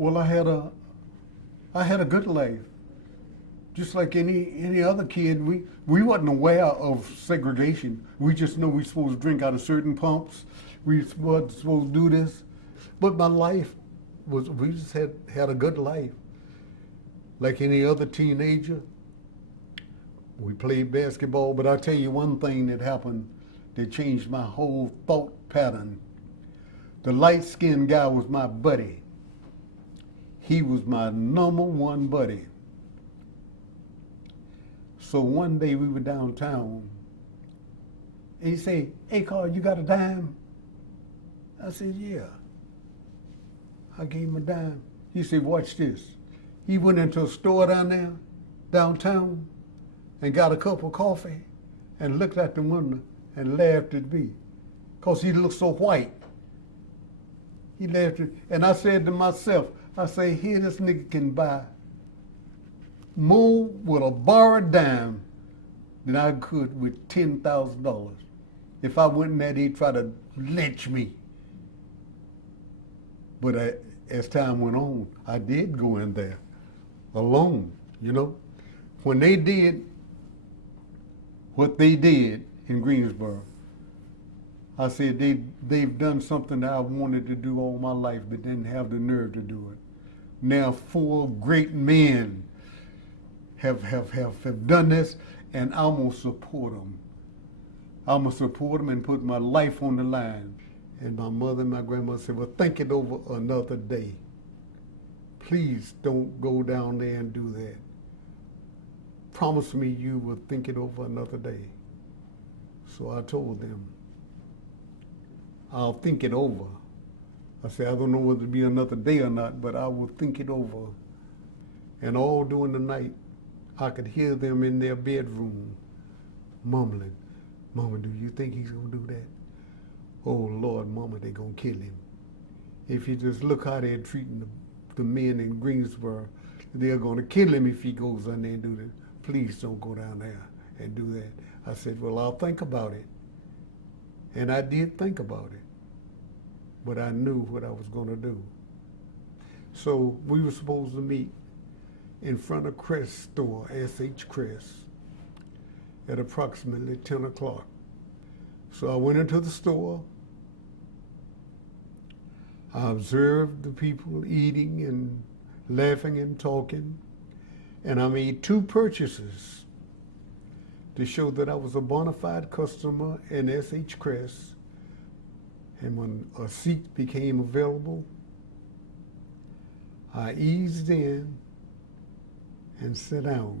Well, I had a good life. Just like any other kid, we wasn't aware of segregation. We just know we supposed to drink out of certain pumps. We wasn't supposed to do this. But my life we just had a good life. Like any other teenager, we played basketball. But I'll tell you one thing that happened that changed my whole thought pattern. The light-skinned guy was my buddy. He was my number one buddy. So one day we were downtown, and he said, "Hey, Carl, you got a dime?" I said, "Yeah." I gave him a dime. He said, "Watch this." He went into a store down there, downtown, and got a cup of coffee and looked at the window and laughed at me because he looked so white. He laughed at me. And I said to myself, I say, here this nigga can buy more with a borrowed dime than I could with $10,000. If I went in there, he'd try to lynch me. But as time went on, I did go in there alone, you know. When they did what they did in Greensboro, I said they've done something that I wanted to do all my life but didn't have the nerve to do it. Now 4 great men have done this, and I'm going to support them. I'm going to support them and put my life on the line. And my mother and my grandmother said, well, think it over another day. Please don't go down there and do that. Promise me you will think it over another day. So I told them, I'll think it over. I said, I don't know whether it'll be another day or not, but I will think it over. And all during the night, I could hear them in their bedroom mumbling, Mama, do you think he's gonna do that? Oh Lord, Mama, they gonna kill him. If you just look how they're treating the men in Greensboro, they're gonna kill him if he goes in there and do that. Please don't go down there and do that. I said, well, I'll think about it. And I did think about it, but I knew what I was gonna do. So we were supposed to meet in front of Kress store, SH Kress, at approximately 10 o'clock. So I went into the store. I observed the people eating and laughing and talking, and I made 2 purchases to show that I was a bona fide customer in SH Kress. And when a seat became available, I eased in and sat down.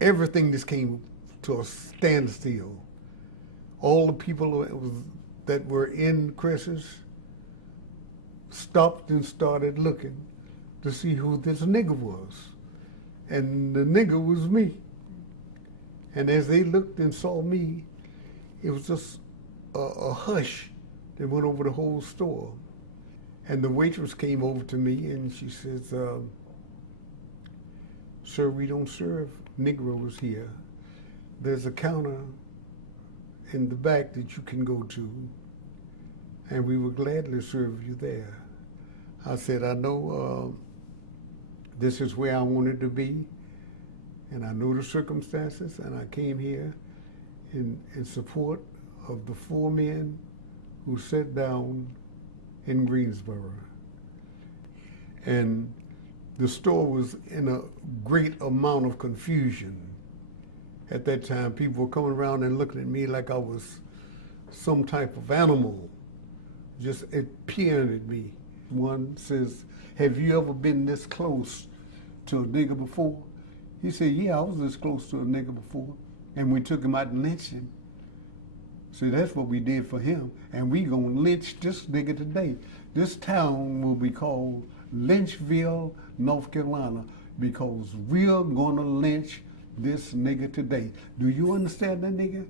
Everything just came to a standstill. All the people that were in Kress's stopped and started looking to see who this nigger was. And the nigger was me. And as they looked and saw me, it was just a hush that went over the whole store. And the waitress came over to me and she says, sir, we don't serve Negroes here. There's a counter in the back that you can go to, and we will gladly serve you there. I said, I know this is where I wanted to be, and I know the circumstances, and I came here in support of the 4 men who sat down in Greensboro. And the store was in a great amount of confusion. At that time, people were coming around and looking at me like I was some type of animal, just peering at me. One says, have you ever been this close to a nigger before? He said, yeah, I was this close to a nigger before. And we took him out and lynched him. So that's what we did for him. And we gonna lynch this nigga today. This town will be called Lynchville, North Carolina, because we're gonna lynch this nigga today. Do you understand that, nigga?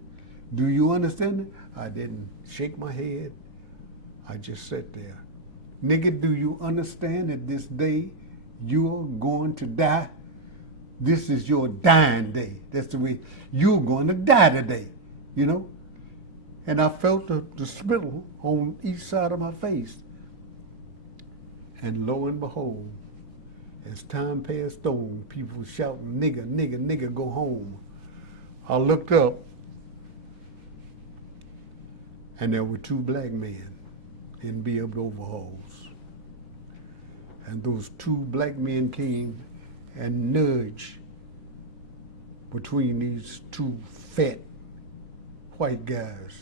Do you understand it? I didn't shake my head. I just sat there. Nigga, do you understand that this day you're going to die? This is your dying day. That's the way you're going to die today, you know? And I felt the spittle on each side of my face. And lo and behold, as time passed on, people were shouting, nigger, nigger, nigger, go home. I looked up, and there were two black men in bibbed overalls. And those two black men came and nudged between these two fat white guys.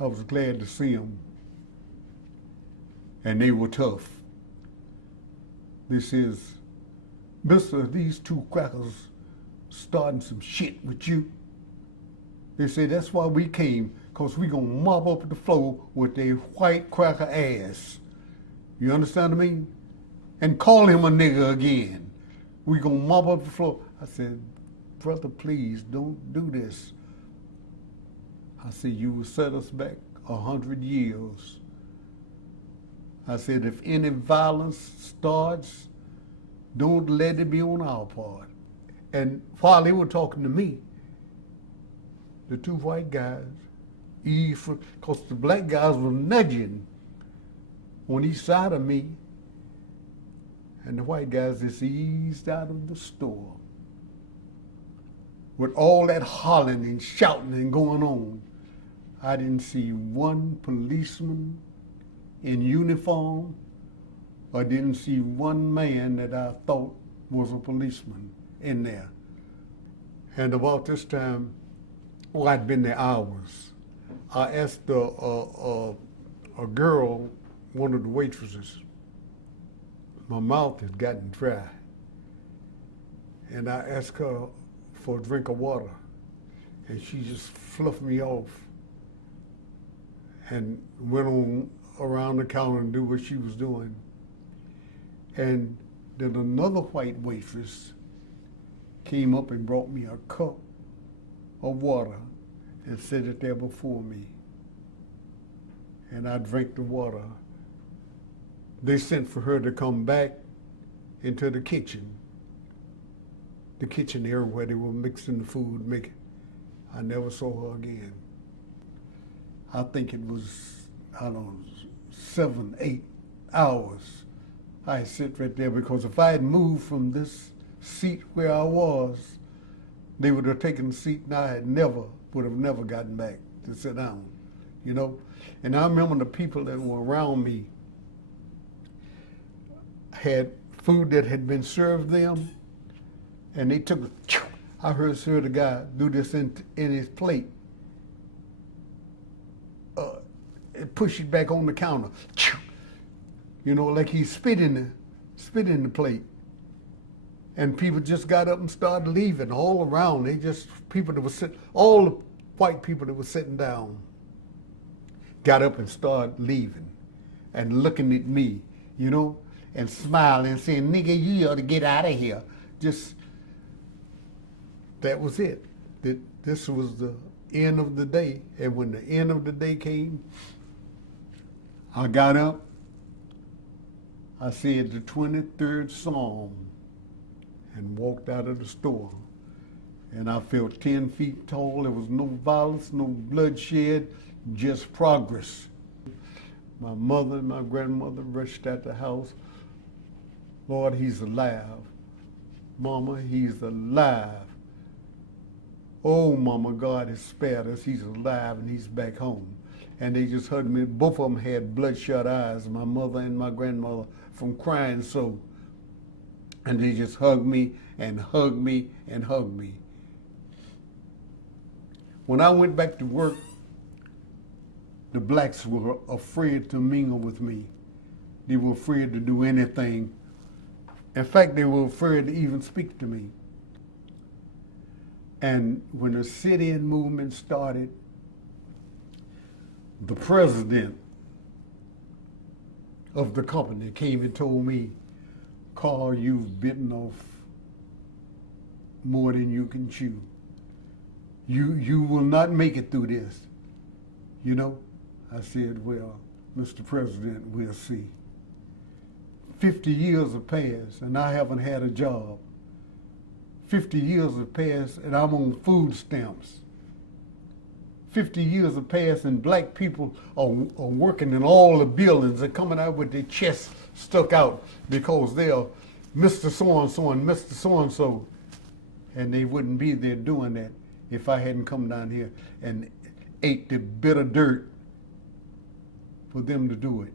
I was glad to see them, and they were tough. This is, Mister, these two crackers starting some shit with you. They said, that's why we came, because we gonna mop up the floor with their white cracker ass. You understand what I mean? And call him a nigger again. We gonna mop up the floor. I said, brother, please don't do this. I said, you will set us back 100 years. I said, if any violence starts, don't let it be on our part. And while they were talking to me, the two white guys, because the black guys were nudging on each side of me, and the white guys just eased out of the store. With all that hollering and shouting and going on, I didn't see one policeman in uniform, or didn't see one man that I thought was a policeman in there. And about this time, well, I'd been there hours. I asked a girl, one of the waitresses, my mouth had gotten dry, and I asked her for a drink of water, and she just fluffed me off and went on around the counter and do what she was doing. And then another white waitress came up and brought me a cup of water and set it there before me. And I drank the water. They sent for her to come back into the kitchen area where they were mixing the food, making. I never saw her again. I think it was, I don't know, 7, 8 hours. I sit right there, because if I had moved from this seat where I was, they would have taken the seat and I would have never gotten back to sit down, you know? And I remember the people that were around me had food that had been served them, and they took I heard the guy do this in his plate, and push it back on the counter, you know, like he spit in the plate. And people just got up and started leaving all around. People that were sitting, all the white people that were sitting down got up and started leaving and looking at me, you know, and smiling and saying, nigga, you ought to get out of here. Just, that was it. This was the end of the day. And when the end of the day came, I got up, I said the 23rd Psalm, and walked out of the store. And I felt 10 feet tall. There was no violence, no bloodshed, just progress. My mother and my grandmother rushed out the house. Lord, he's alive. Mama, he's alive. Oh, Mama, God has spared us. He's alive and he's back home. And they just hugged me. Both of them had bloodshot eyes, my mother and my grandmother, from crying so. And they just hugged me and hugged me and hugged me. When I went back to work, the blacks were afraid to mingle with me. They were afraid to do anything. In fact, they were afraid to even speak to me. And when the sit-in movement started, the president of the company came and told me, Carl, you've bitten off more than you can chew. You will not make it through this. You know? I said, well, Mr. President, we'll see. 50 years have passed and I haven't had a job. 50 years have passed and I'm on food stamps. 50 years have passed and black people are working in all the buildings and coming out with their chests stuck out because they are Mr. So-and-so and Mr. So-and-so. And they wouldn't be there doing that if I hadn't come down here and ate the bitter dirt for them to do it.